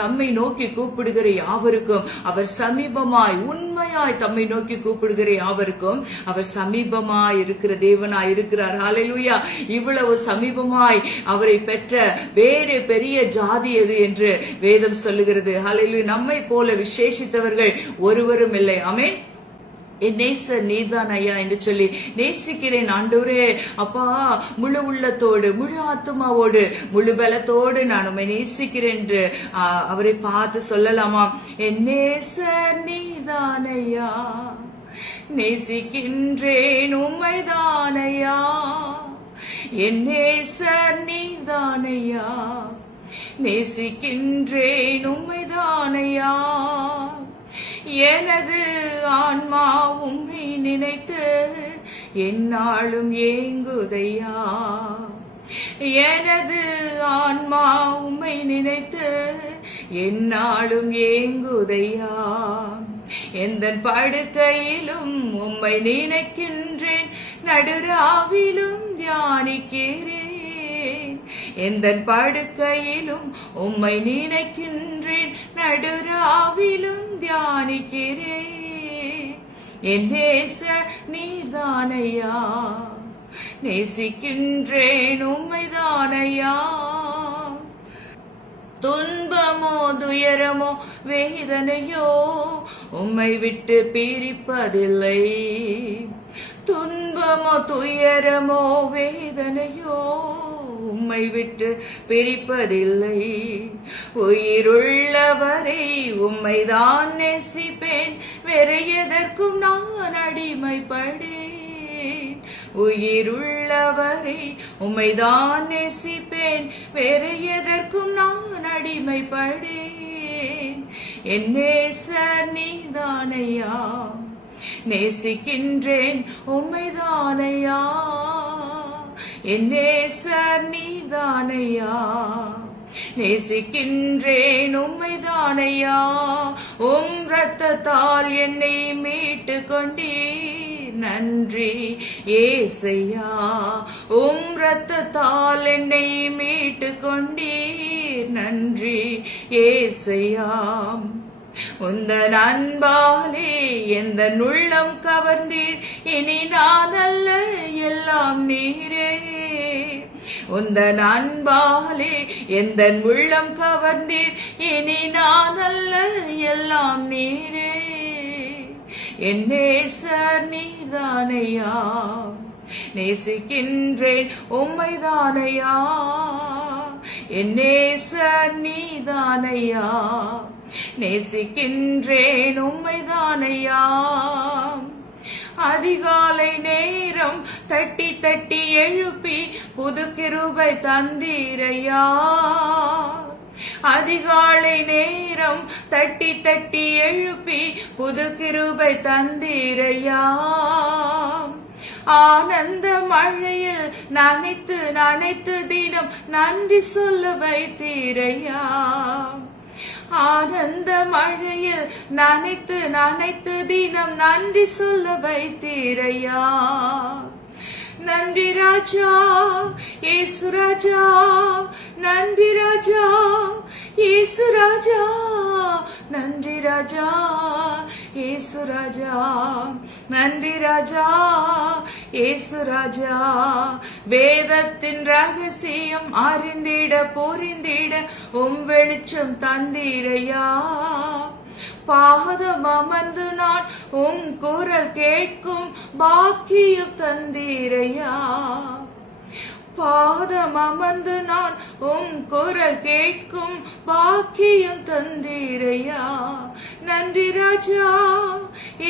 தம்மை நோக்கி கூப்பிடுகிற யாவருக்கும். அவர் சமீபமாய் உண்மையாய் தம்மை நோக்கி கூப்பிடுகிற யாவருக்கும். அவர் சமீபமாய் இருக்கிற தேவனாய் இருக்கிறார். ஹalleluya. இவ்வளவு சமீபமாய் அவரை பெற்ற வேறு பெரிய ஜாதி எது என்று வேதம் சொல்லுகிறது. ஹalleluya. நம்மை போல விசேஷித்தவர்கள் ஒருவரும் இல்லை. அமேன் நேசர் நீதான் ஐயா என்று சொல்லி நேசிக்கிறேன் ஆண்டவரே. அப்பா முழு உள்ளத்தோடு முழு ஆத்துமாவோடு முழு பலத்தோடு நான் உண்மை நேசிக்கிறேன் என்று அவரை பார்த்து சொல்லலாமா? என் நேசர் நீதான் ஐயா. நேசிக்கின்றேன் உண்மைதானையா என் நேசர் நீதானையா நேசிக்கின்றேன் உண்மைதானையா எனது ஆன்மா உம்மை நினைத்து என்னாலும் ஏங்குதையா? எனது ஆன்மா உம்மை நினைத்து என்னாலும் ஏங்குதையா? எந்த படுக்கையிலும் உம்மை நினைக்கின்றேன் நடுராவிலும் தியானிக்கிறேன். எந்த படுக்கையிலும் உம்மை நினைக்கின்றேன். நடுராவிலும் தியானிக்கிறேன். என் நேச நீதானையா? நேசிக்கின்றேன் உம்மைதானையா துன்பமோ துயரமோ வேதனையோ உம்மை விட்டு பிரிப்பதில்லை. துன்பமோ துயரமோ வேதனையோ உம்மை விட்டு பிரிப்பதில்லை. உயிருள்ளவரை உம்மைதான் நேசிப்பேன். வேற எதற்கும் நான் அடிமைப்படேன் உயிருள்ளவரை உம்மைதான் நேசிப்பேன். வேற எதற்கும் நான் அடிமைப்படேன் என் நேசர் நீதானையா நேசிக்கின்றேன் உம்மைதானையா. என் நேசர் தானையா நேசிக்கின்றேன் உம்மைதானையா உம் ரத்தத்தால் என்னை மீட்டு கொண்டீர் நன்றி ஏசையா. உம் ரத்தத்தால் என்னை மீட்டு கொண்டீர் நன்றி ஏசையாம் உந்த அன்பாலே எந்த உள்ளம் கவர்ந்தீர். இனி நான் அல்ல எல்லாம் நீரே. உந்தன் அன்பாலே எந்த உள்ளம் கவர்ந்தீர் இனி நான் அல்ல எல்லாம் நீரே. என் நேசர் நீதானையா நேசிக்கின்றேன் உம்மைதானையா என் நேசர் நீதானையா நேசிக்கின்றேன் உம்மைதானையா அதிகாலை நேரம் தட்டி தட்டி எழுப்பி புது கிருபை தந்தீரையா. அதிகாலை நேரம் தட்டி தட்டி எழுப்பி புது கிருபை தந்தீரையா. ஆனந்த மழையில் நனைத்து நனைத்து தினம் நன்றி சொல்ல வைத்தீரையா. ஆனந்த மழையில் நனைத்து நனைத்து தினம் நன்றி சொல்ல வைத்தீரையா. நன்றி ராஜா ஏசு ராஜா நன்றி ராஜா ஏசு ராஜா நன்றி ராஜா. ஏசு ராஜா நன்றி ராஜா ஏசு ராஜா. வேதத்தின் ரகசியம் அறிந்திட புரிந்திட உம் வெளிச்சம் தந்திரையா. பாதம் அமர்ந்து நான் உம் குரல் கேட்கும் பாக்கியம் தந்திரையா. பா பாதம் அமர்ந்து நான் உம் குரல் கேட்கும் பாக்கியம் தந்தீரையா? நன்றி ராஜா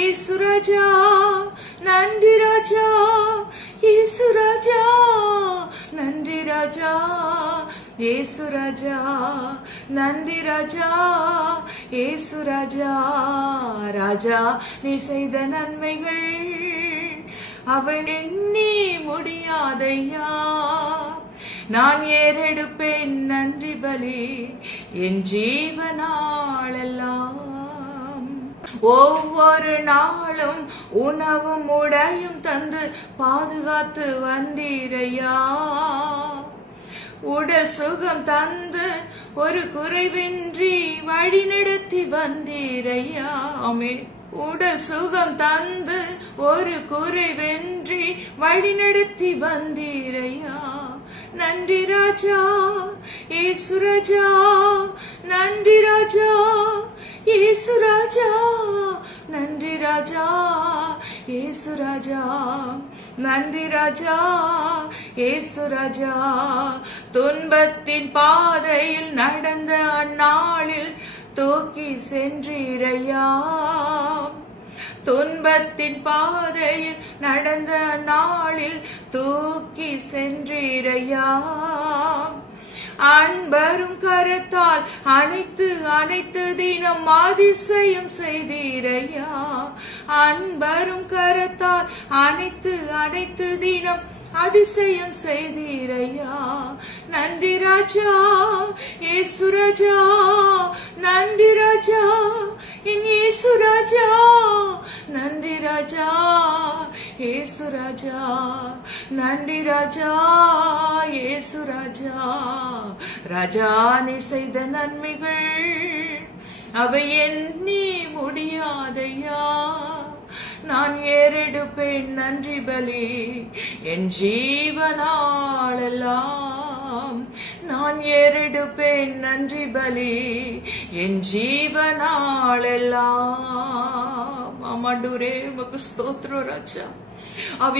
ஏசு ராஜா நன்றி ராஜா ஏசு ராஜா நன்றி ராஜா ஏசு ராஜா நன்றி ராஜா ஏசு ராஜா ராஜா நீ செய்த நன்மைகள் அவள் எண்ணி முடியாதையா? நான் ஏறெடுப்பேன் நன்றி பலி. என் ஜீவனாளெல்லாம் ஒவ்வொரு நாளும் உணவும் உடையும் தந்து பாதுகாத்து வந்தீரையா. உடல் சுகம் தந்து ஒரு குறைவின்றி வழிநடத்தி வந்தீரையா. அமே உடல் சுகம் தந்து ஒரு குறைவென்றி வழிநடத்தி வந்தீரையா. நன்றி ராஜா ஏசு ராஜா நன்றி ராஜா ஏசு ராஜா நன்றி ராஜா ஏசு ராஜா நன்றி ராஜா ஏசு ராஜா. துன்பத்தின் பாதையில் நடந்த அந்நாளில் தூக்கி சென்றீரையா துன்பத்தின் பாதையில் நடந்த நாளில் தூக்கி சென்றிரையா? அன்பரும் கரத்தால் அனைத்து அனைத்து தினம் அதிசயம் செய்தீரையா? அன்பரும் கரத்தால் அனைத்து அனைத்து தினம் அதிசயம் செய்தீரையா? நன்றி ராஜா ஏசுரஜா நன்றி ராஜா ஏசு ராஜா. நன்றி ராஜா ஏசு ராஜா. ராஜா நீ செய்த நன்மைகள் அவை எண்ணி முடியாதையா? நான் ஏறெடுப்பேன் நன்றி பலி என் ஜீவனாளெல்லாம். நான் ஏறெடுப்பேன் நன்றி பலி என் ஜீவனாளெல்லாம். ஆமாண்டூரே உமக்கு ஸ்தோத்ரோ ராஜா அவை